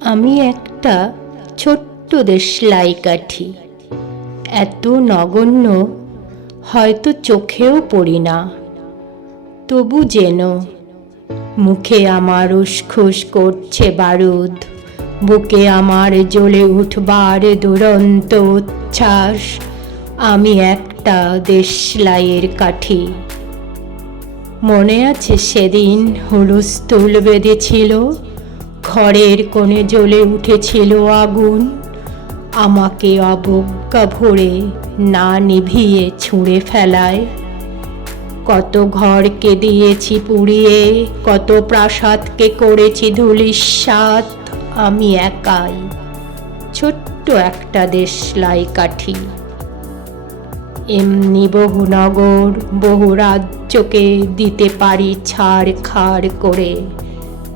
আমি একটা ছোট্ট দেশলাই কাঠি। এত নগণ্য, হয়তো চোখেও পড়ি না। তবু যেন মুখে আমার উসখুস করছে বারুদ, বুকে আমার জ্বলে উঠবার দুরন্ত উচ্ছ্বাস। আমি একটা দেশলাইয়ের কাঠি। মনে আছে সেদিন হুলুস্থুল বেঁধেছিল ঘরের কোণে জ্বলে উঠেছিল আগুন। আমাকে অবজ্ঞা ভরে না নিভিয়ে ছুঁড়ে ফেলায়। কত ঘরকে দিয়েছি পুড়িয়ে, কত প্রাসাদকে করেছি ধুলির ধুলিস্বাদ আমি একাই, ছোট্ট একটা দেশলাই কাঠি। এমনি বহু নগর, বহু রাজ্যকে দিতে পারি ছাড় খাড় করে।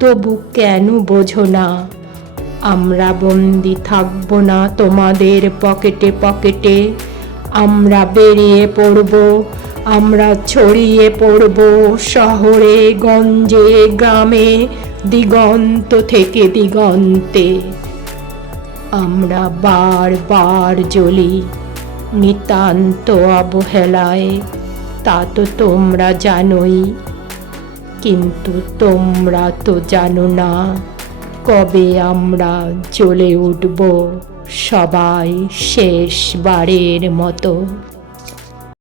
তবু কেন বোঝো না? আমরা বন্দি থাকব না তোমাদের পকেটে পকেটে। আমরা বেরিয়ে পড়ব, আমরা ছড়িয়ে পড়ব শহরে, গঞ্জে, গ্রামে, দিগন্ত থেকে দিগন্তে। আমরা বারবার জ্বলি নিতান্ত অবহেলায়, তা তো তোমরা জানোই। কিন্তু তোমরা তো জানো না কবে আমরা চলে উঠব সবাই শেষবারের মতো।